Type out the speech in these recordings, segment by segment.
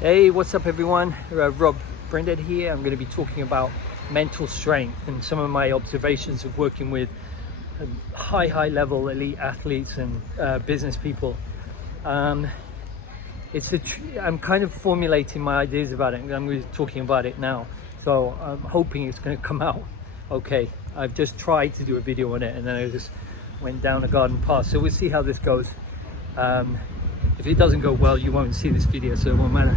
Hey, what's up everyone? Rob Brinded here. I'm going to be talking about mental strength and some of my observations of working with high level elite athletes and business people. I'm kind of formulating my ideas about it, and I'm going to be talking about it now. So I'm hoping it's going to come out okay. I've just tried to do a video on it and then I just went down a garden path. So we'll see how this goes. If it doesn't go well, you won't see this video, so it won't matter.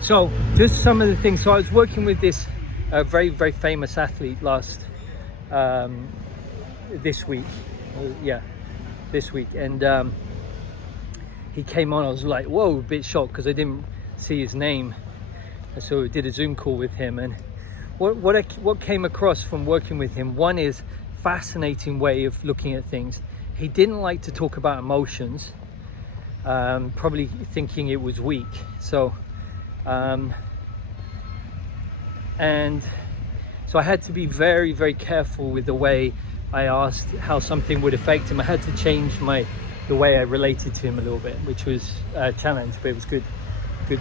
So just some of the things. So I was working with this very famous athlete this week, and he came on. I was like, whoa, a bit shocked because I didn't see his name, so I did a Zoom call with him. And what came across from working with him, one is fascinating way of looking at things. He didn't like to talk about emotions, probably thinking it was weak. So and so I had to be very careful with the way I asked how something would affect him. I had to change the way I related to him a little bit, which was a challenge, but it was good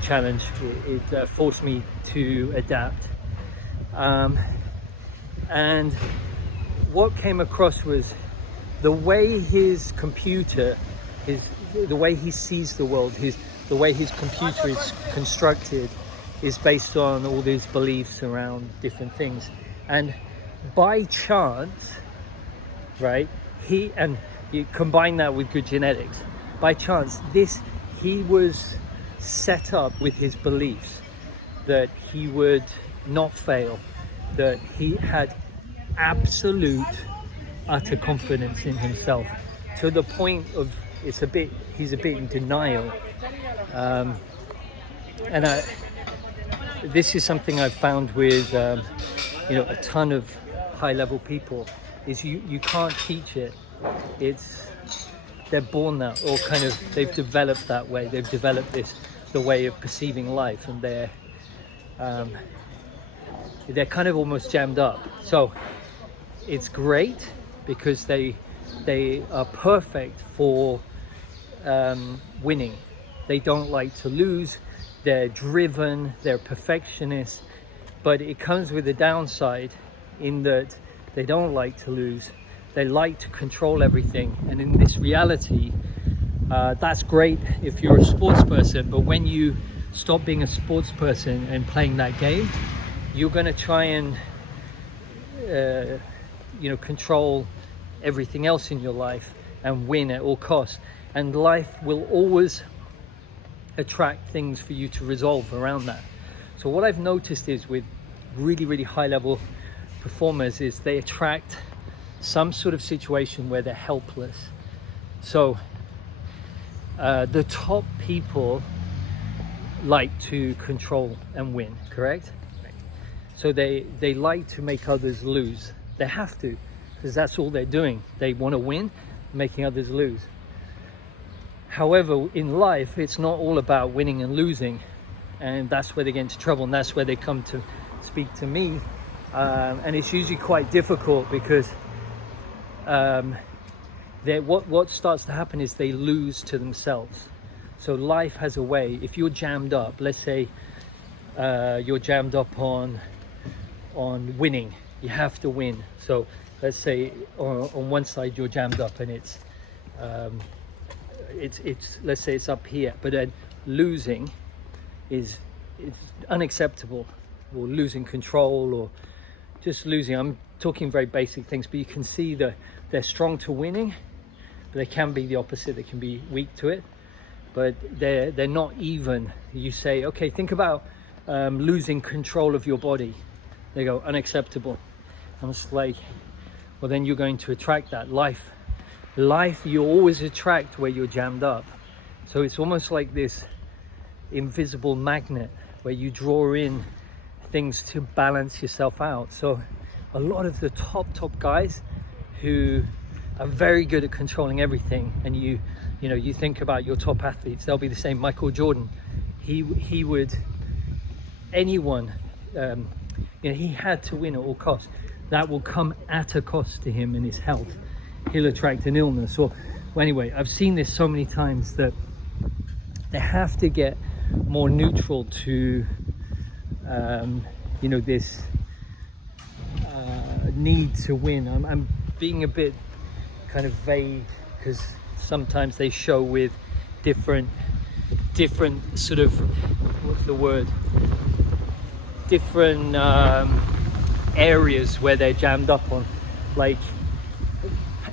challenge. It forced me to adapt. And what came across was the way his computer, the way he sees the world, the way his computer is constructed is based on all these beliefs around different things. And by chance, right, you combine that with good genetics, by chance, he was set up with his beliefs that he would not fail, that he had absolute utter confidence in himself, to the point of he's a bit in denial. This is something I've found with a ton of high-level people, is you can't teach it. They're born that, or kind of they've developed that way. They've developed the way of perceiving life, and they're kind of almost jammed up. So it's great because they are perfect for winning. They don't like to lose. They're driven, they're perfectionists, but it comes with a downside in that they don't like to lose. They like to control everything. And in this reality, that's great if you're a sports person, but when you stop being a sports person and playing that game, you're going to try and control everything else in your life and win at all costs. And life will always attract things for you to resolve around that. So what I've noticed is with really high level performers is they attract some sort of situation where they're helpless. So the top people like to control and win, correct? So they like to make others lose. They have to, because that's all they're doing. They want to win, making others lose. However, in life, it's not all about winning and losing, and that's where they get into trouble, and that's where they come to speak to me. And it's usually quite difficult because what starts to happen is they lose to themselves. So life has a way. If you're jammed up, let's say you're jammed up on winning, you have to win. So let's say on one side you're jammed up and it's let's say it's up here, but then losing it's unacceptable, or losing control, or just losing. I'm talking very basic things, but you can see that they're strong to winning, but they can be the opposite. They can be weak to it, but they're not even. You say, okay, think about losing control of your body. They go, unacceptable. I'm just like, well, then you're going to attract that. Life you always attract where you're jammed up. So it's almost like this invisible magnet where you draw in things to balance yourself out. So a lot of the top guys who are very good at controlling everything, and you think about your top athletes, they'll be the same. Michael Jordan, he would, anyone, he had to win at all costs. That will come at a cost to him in his health. He'll attract an illness. Or well, anyway, I've seen this so many times that they have to get more neutral to this need to win. I'm being a bit kind of vague because sometimes they show with different sort of, what's the word, different areas where they're jammed up on. Like,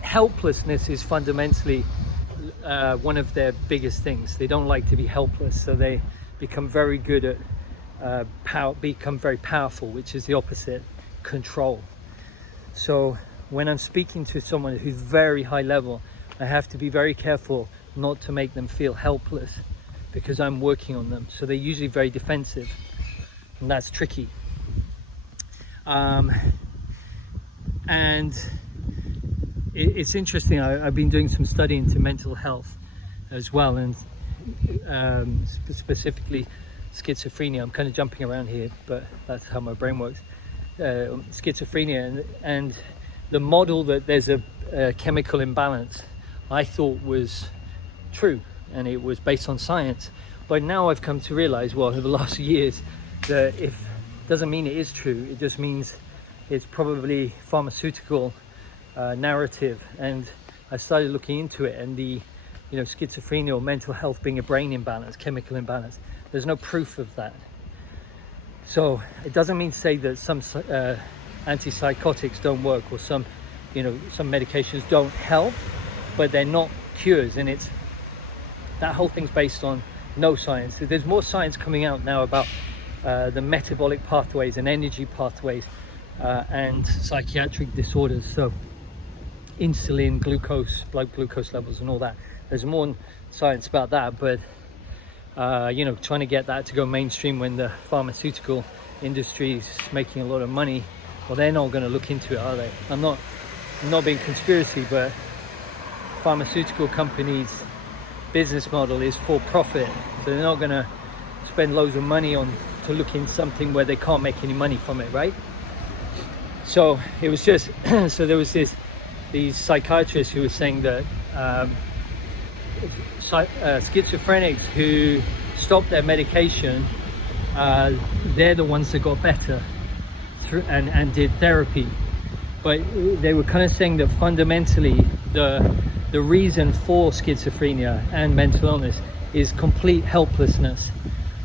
helplessness is fundamentally one of their biggest things. They don't like to be helpless, so they become very good at become very powerful, which is the opposite, control. So when I'm speaking to someone who's very high level, I have to be very careful not to make them feel helpless, because I'm working on them. So they're usually very defensive, and that's tricky. And it's interesting, I've been doing some study into mental health as well, and specifically schizophrenia. I'm kind of jumping around here, but that's how my brain works. Schizophrenia, and the model that there's a chemical imbalance, I thought was true, and it was based on science. But now I've come to realize, well, over the last years, that doesn't mean it is true. It just means it's probably pharmaceutical narrative. And I started looking into it, and the schizophrenia or mental health being a brain imbalance, chemical imbalance, there's no proof of that. So it doesn't mean to say that some antipsychotics don't work, or some medications don't help, but they're not cures. And it's that whole thing's based on no science. There's more science coming out now about the metabolic pathways and energy pathways and psychiatric disorders. So insulin, glucose, blood glucose levels and all that. There's more science about that, but trying to get that to go mainstream when the pharmaceutical industry is making a lot of money, well, they're not going to look into it, are they? I'm not being conspiracy, but pharmaceutical companies' business model is for profit, so they're not going to spend loads of money to look in something where they can't make any money from it, right? So it was just so there was these psychiatrists who were saying that schizophrenics who stopped their medication, they're the ones that got better and did therapy. But they were kind of saying that fundamentally the reason for schizophrenia and mental illness is complete helplessness.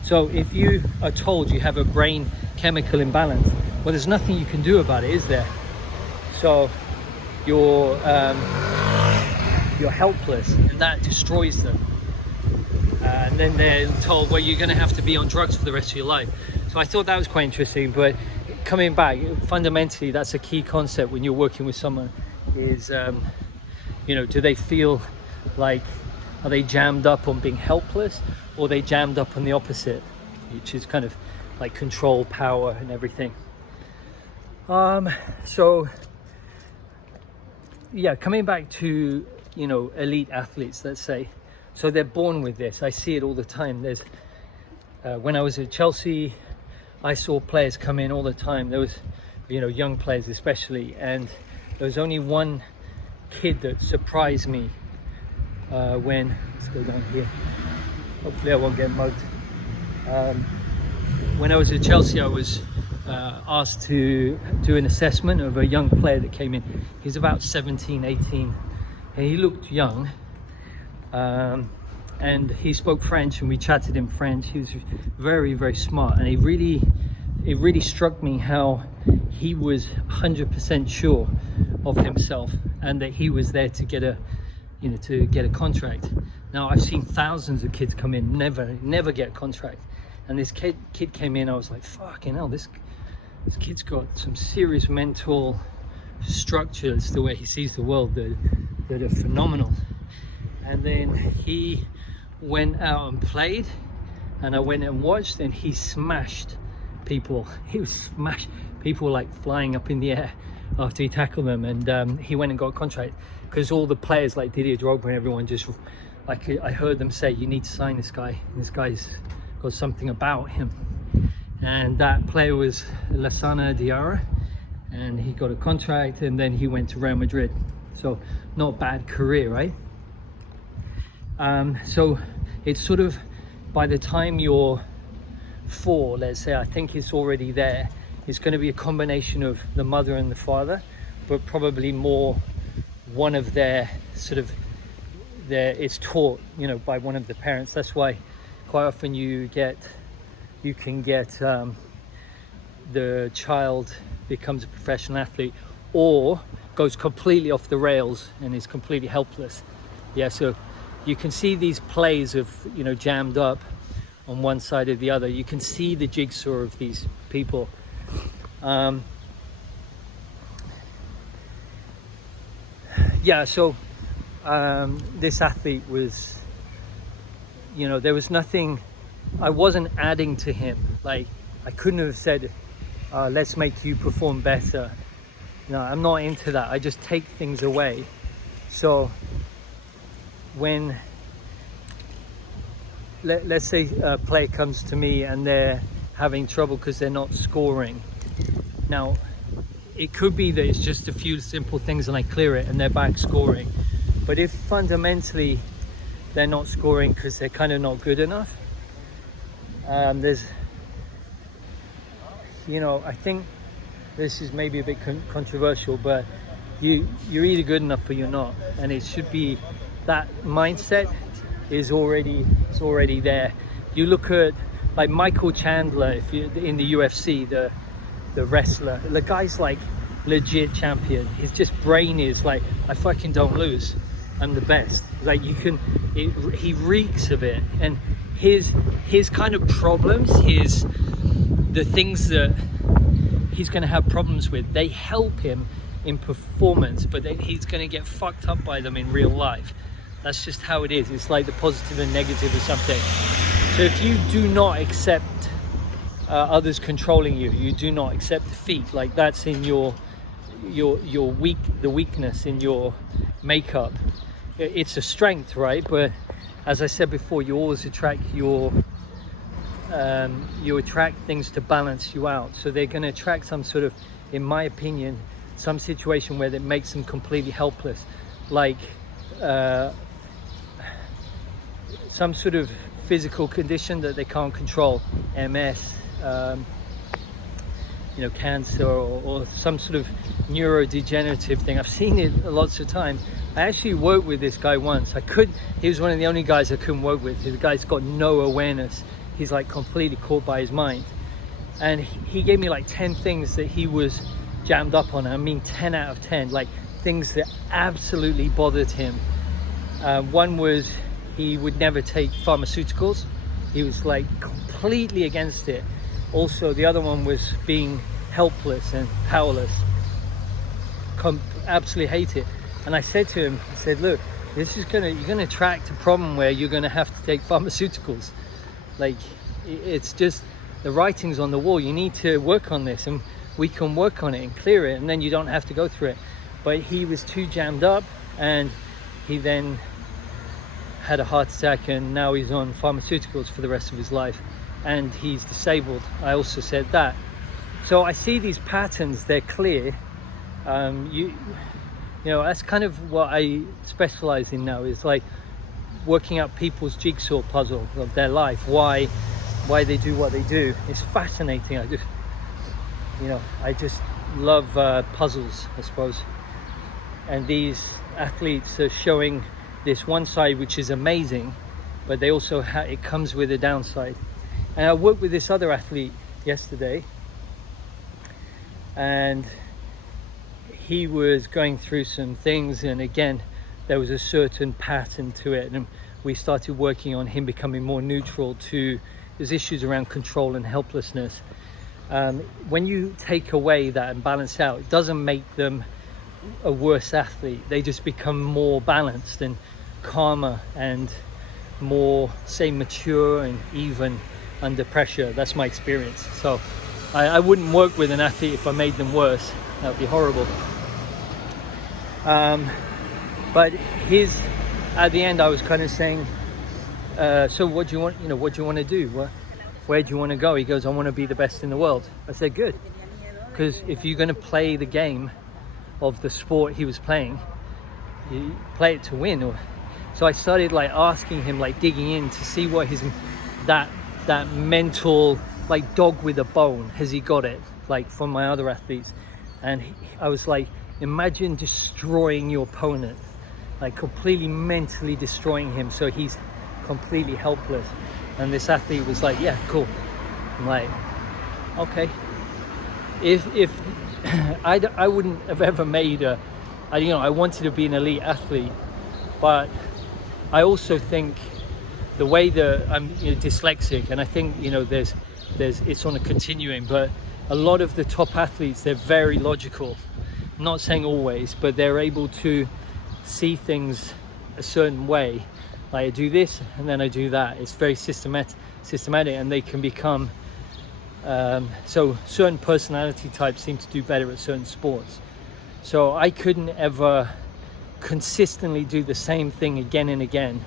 So if you are told you have a brain chemical imbalance, well, there's nothing you can do about it, is there? So you're helpless, and that destroys them. And then they're told, well, you're going to have to be on drugs for the rest of your life. So I thought that was quite interesting. But coming back, fundamentally, that's a key concept when you're working with someone is, do they feel like, are they jammed up on being helpless, or are they jammed up on the opposite, which is kind of like control, power and everything. So yeah, coming back to elite athletes, let's say, so they're born with this. I see it all the time. There's when I was at Chelsea, I saw players come in all the time. There was young players especially, and there was only one kid that surprised me when, let's go down here, hopefully I won't get mugged. When I was at Chelsea, I was asked to do an assessment of a young player that came in. He's about 17, 18, and he looked young, and he spoke French, and we chatted in French. He was very, very smart, and it really struck me how he was 100% sure of himself, and that he was there to get a contract. Now, I've seen thousands of kids come in, never get a contract, and this kid came in. I was like, fucking hell, this kid's got some serious mental structures, the way he sees the world, that are phenomenal. And then he went out and played, and I went and watched, and he smashed people. He was smashed. People were like flying up in the air after he tackled them, and he went and got a contract, because all the players like Didier Drogba and everyone just, like, I heard them say, you need to sign this guy. This guy's got something about him. And that player was Lassana Diarra, and he got a contract, and then he went to Real Madrid. So not a bad career, right? So it's sort of by the time you're 4, let's say, I think it's already there. It's going to be a combination of the mother and the father, but probably more one of their sort of it's taught, you know, by one of the parents. That's why quite often you can get the child becomes a professional athlete or goes completely off the rails and is completely helpless. Yeah, so you can see these plays of, you know, jammed up on one side or the other. You can see the jigsaw of these people. Yeah, so this athlete was, you know, there was nothing, I wasn't adding to him. Like, I couldn't have said, let's make you perform better. No, I'm not into that. I just take things away. So when, let's say a player comes to me and they're having trouble because they're not scoring. Now, it could be that it's just a few simple things and I clear it and they're back scoring. But if fundamentally they're not scoring because they're kind of not good enough, there's, you know, I think this is maybe a bit controversial, but you're either good enough or you're not. And it should be, that mindset is already there. You look at like Michael Chandler, if you in the UFC, the wrestler, the guy's like legit champion. His just brain is like, I fucking don't lose, I'm the best. Like, you can, he reeks of it. And his kind of problems, the things that he's going to have problems with, they help him in performance, but then he's going to get fucked up by them in real life. That's just how it is. It's like the positive and negative or something. So if you do not accept others controlling you, you do not accept defeat, like that's in the weakness in your makeup. It's a strength, right? But as I said before, you always attract you attract things to balance you out. So they're going to attract some sort of, in my opinion, some situation where that makes them completely helpless, like some sort of physical condition that they can't control, MS, you know, cancer, or some sort of neurodegenerative thing. I've seen it lots of times. I actually worked with this guy once. He was one of the only guys I couldn't work with. The guy's got no awareness. He's like completely caught by his mind. And he gave me like 10 things that he was jammed up on. I mean, 10 out of 10, like things that absolutely bothered him. One was he would never take pharmaceuticals. He was like completely against it. Also, the other one was being helpless and powerless. Absolutely hate it. And I said to him, I said, look, you're gonna attract a problem where you're gonna have to take pharmaceuticals. Like, it's just, the writing's on the wall. You need to work on this, and we can work on it and clear it, and then you don't have to go through it. But he was too jammed up, and he then had a heart attack, and now he's on pharmaceuticals for the rest of his life, and he's disabled. I also said that. So I see these patterns, they're clear. You know, that's kind of what I specialize in now, is like working out people's jigsaw puzzle of their life, why they do what they do. It's fascinating. I just love puzzles, I suppose. And these athletes are showing this one side which is amazing, but they also it comes with a downside. And I worked with this other athlete yesterday, and he was going through some things, and again there was a certain pattern to it, and we started working on him becoming more neutral to his issues around control and helplessness. When you take away that and balance out, it doesn't make them a worse athlete. They just become more balanced and calmer and more, say, mature and even under pressure. That's my experience. So I wouldn't work with an athlete if I made them worse. That would be horrible. But at the end I was kind of saying, so what do you want, what do you want to do? Where do you want to go? He goes, I want to be the best in the world. I said, good. Because if you're going to play the game of the sport he was playing, you play it to win. So I started like asking him, like digging in to see what his that mental, like, dog with a bone. Has he got it? Like from my other athletes. And I was like, imagine destroying your opponent, like completely mentally destroying him so he's completely helpless. And this athlete was like, yeah, cool. I'm like, okay. If I wouldn't have ever made I wanted to be an elite athlete, but I also think the way that I'm dyslexic, and I think there's it's on a continuum, but a lot of the top athletes, they're very logical. I'm not saying always, but they're able to see things a certain way. Like I do this and then I do that. It's very systematic, and they can become so certain personality types seem to do better at certain sports. So I couldn't ever consistently do the same thing again and again.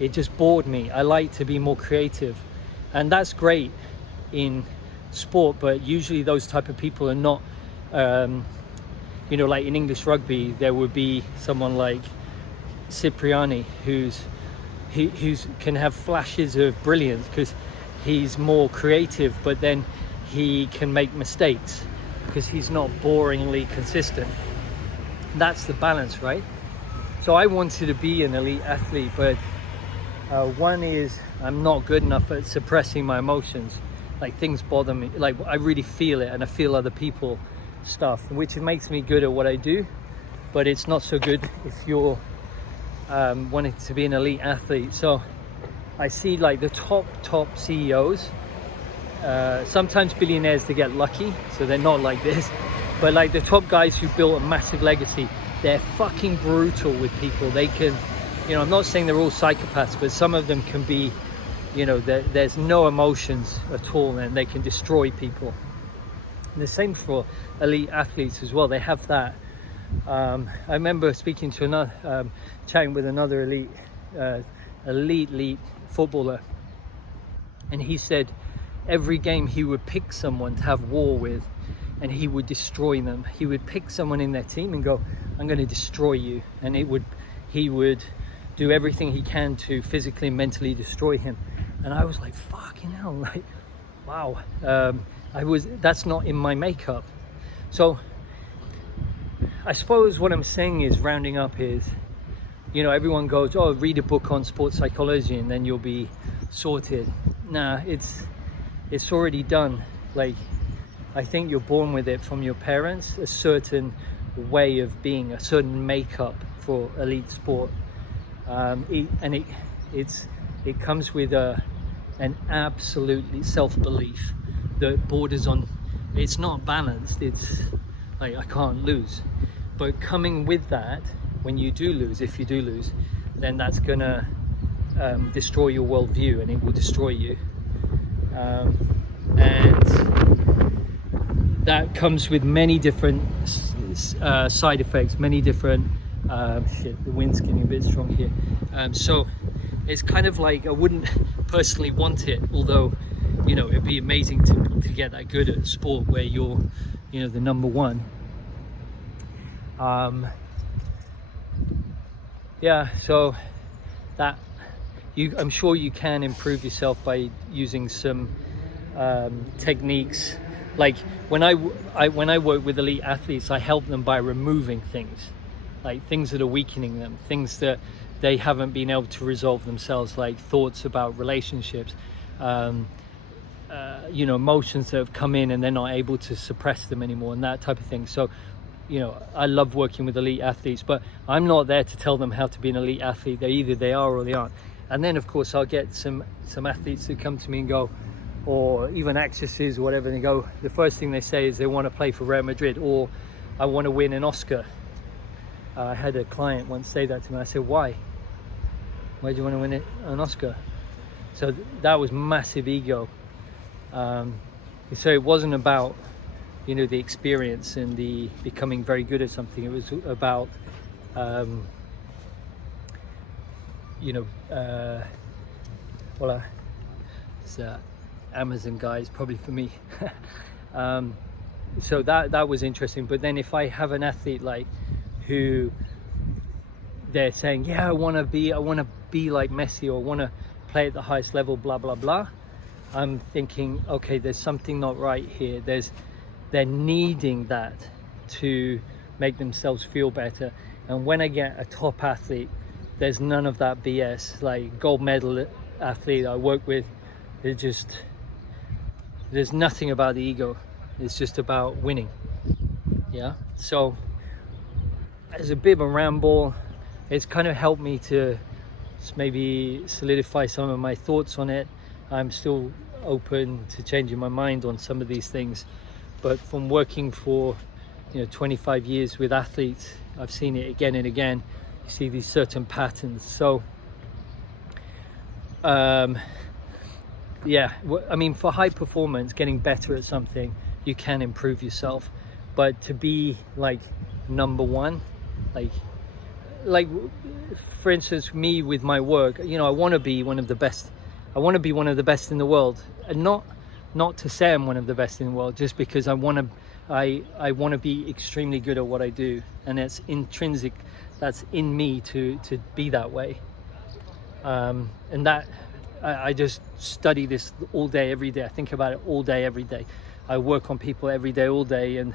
It just bored me. I like to be more creative, and that's great in sport, but usually those type of people are not like in English rugby there would be someone like Cipriani who's can have flashes of brilliance because he's more creative, but then he can make mistakes because he's not boringly consistent. That's the balance, right? So I wanted to be an elite athlete, but one is I'm not good enough at suppressing my emotions. Like things bother me, like I really feel it, and I feel other people stuff, which makes me good at what I do, but it's not so good if you're wanting to be an elite athlete. So I see like the top CEOs, sometimes billionaires, they get lucky, so they're not like this, but like the top guys who built a massive legacy, they're fucking brutal with people. They can, I'm not saying they're all psychopaths, but some of them can be, there's no emotions at all, and they can destroy people. And the same for elite athletes as well. They have that. I remember speaking to another, chatting with another elite footballer, and he said every game he would pick someone to have war with, and he would destroy them. He would pick someone in their team and go, I'm going to destroy you, and he would do everything he can to physically and mentally destroy him. And I was like, fucking hell, like, wow. That's not in my makeup. So I suppose what I'm saying is, rounding up is, everyone goes, oh, read a book on sports psychology and then you'll be sorted. Nah, it's already done. Like, I think you're born with it from your parents, a certain way of being, a certain makeup for elite sport. It comes with an absolutely self-belief that borders on, it's not balanced, it's like I can't lose. But coming with that, when you do lose, if you do lose, then that's gonna destroy your worldview, and it will destroy you. And that comes with many different side effects, many different the wind's getting a bit strong here. So it's kind of like, I wouldn't personally want it, although it'd be amazing to get that good at sport where you're the number one. So that I'm sure you can improve yourself by using some techniques. Like when I work with elite athletes, I help them by removing things, like things that are weakening them, things that they haven't been able to resolve themselves, like thoughts about relationships, emotions that have come in and they're not able to suppress them anymore, and that type of thing. So I love working with elite athletes, but I'm not there to tell them how to be an elite athlete. Either they are or they aren't. And then of course I'll get some athletes who come to me and go, or even actresses or whatever, and they go, the first thing they say is they want to play for Real Madrid, or I want to win an Oscar. I had a client once say that to me. I said, why do you want to win an Oscar? So that was massive ego. So it wasn't about the experience and the becoming very good at something. It was about Amazon guys, probably for me. So that was interesting. But then if I have an athlete like who they're saying, yeah, I want to be like Messi, or I want to play at the highest level, blah blah blah, I'm thinking, okay, there's something not right here. They're needing that to make themselves feel better. And when I get a top athlete, there's none of that BS. Like gold medal athlete I work with, there's nothing about the ego. It's just about winning. Yeah. So as a bit of a ramble, it's kind of helped me to maybe solidify some of my thoughts on it. I'm still open to changing my mind on some of these things, but from working for 25 years with athletes, I've seen it again and again. You see these certain patterns. So yeah, I mean, for high performance, getting better at something, you can improve yourself, but to be like number one, like for instance, me with my work, I want to be one of the best. I want to be one of the best in the world, and not to say I'm one of the best in the world, just because I want to be extremely good at what I do, and it's intrinsic, that's in me to be that way. And that I just study this all day, every day. I think about it all day, every day. I work on people every day, all day, and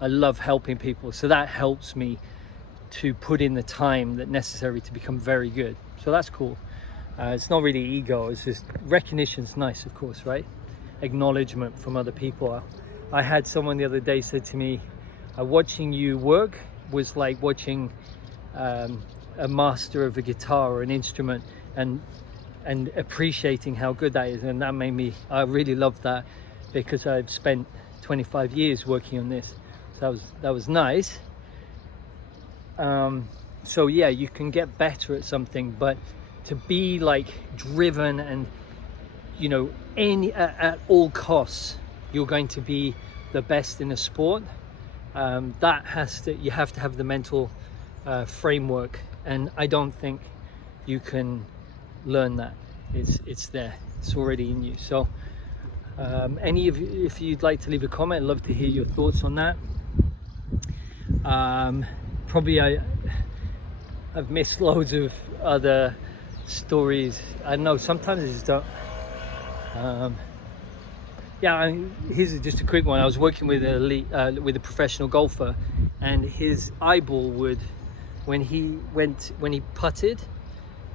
I love helping people. So that helps me to put in the time that necessary to become very good. So that's cool. It's not really ego, it's just recognition's nice, of course, right? Acknowledgement from other people. I had someone the other day said to me, watching you work was like watching a master of a guitar or an instrument, and appreciating how good that is. And that made me, I really loved that, because I've spent 25 years working on this. So that was nice. So yeah, you can get better at something, but to be like driven and at all costs you're going to be the best in a sport, you have to have the mental framework, and I don't think you can learn that. It's there, it's already in you. So if you'd like to leave a comment, I'd love to hear your thoughts on that. Probably I've missed loads of other stories. I know sometimes it's don't. Yeah, here's just a quick one. I was working with with a professional golfer, and his eyeball would, when he putted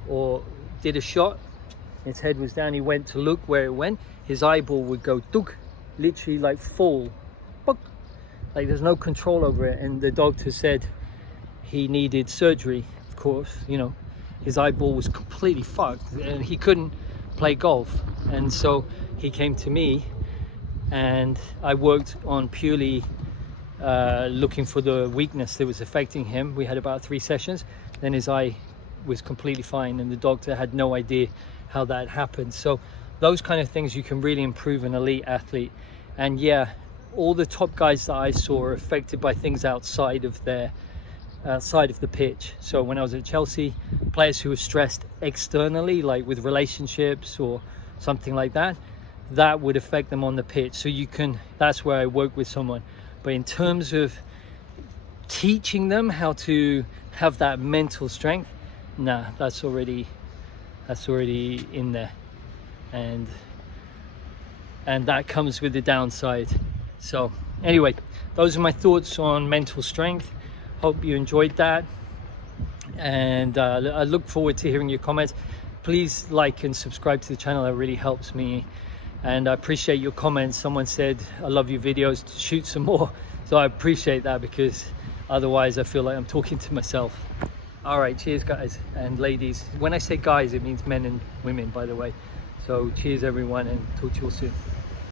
or did a shot, his head was down, he went to look where it went, his eyeball would go dug, literally like fall, like there's no control over it. And the doctor said he needed surgery, of course. His eyeball was completely fucked and he couldn't play golf. And so he came to me, and I worked on purely looking for the weakness that was affecting him. We had about 3 sessions, then his eye was completely fine, and the doctor had no idea how that happened. So those kind of things, you can really improve an elite athlete. And yeah, all the top guys that I saw are affected by things outside of the pitch. So when I was at Chelsea, players who were stressed externally, like with relationships or something like that, that would affect them on the pitch. So that's where I work with someone. But in terms of teaching them how to have that mental strength, nah, that's already in there, and that comes with the downside. So anyway, those are my thoughts on mental strength. Hope you enjoyed that, and I look forward to hearing your comments. Please like and subscribe to the channel, that really helps me, and I appreciate your comments. Someone said, I love your videos, shoot some more. So I appreciate that, because otherwise I feel like I'm talking to myself. All right, cheers guys and ladies. When I say guys, it means men and women, by the way. So cheers everyone, and talk to you all soon.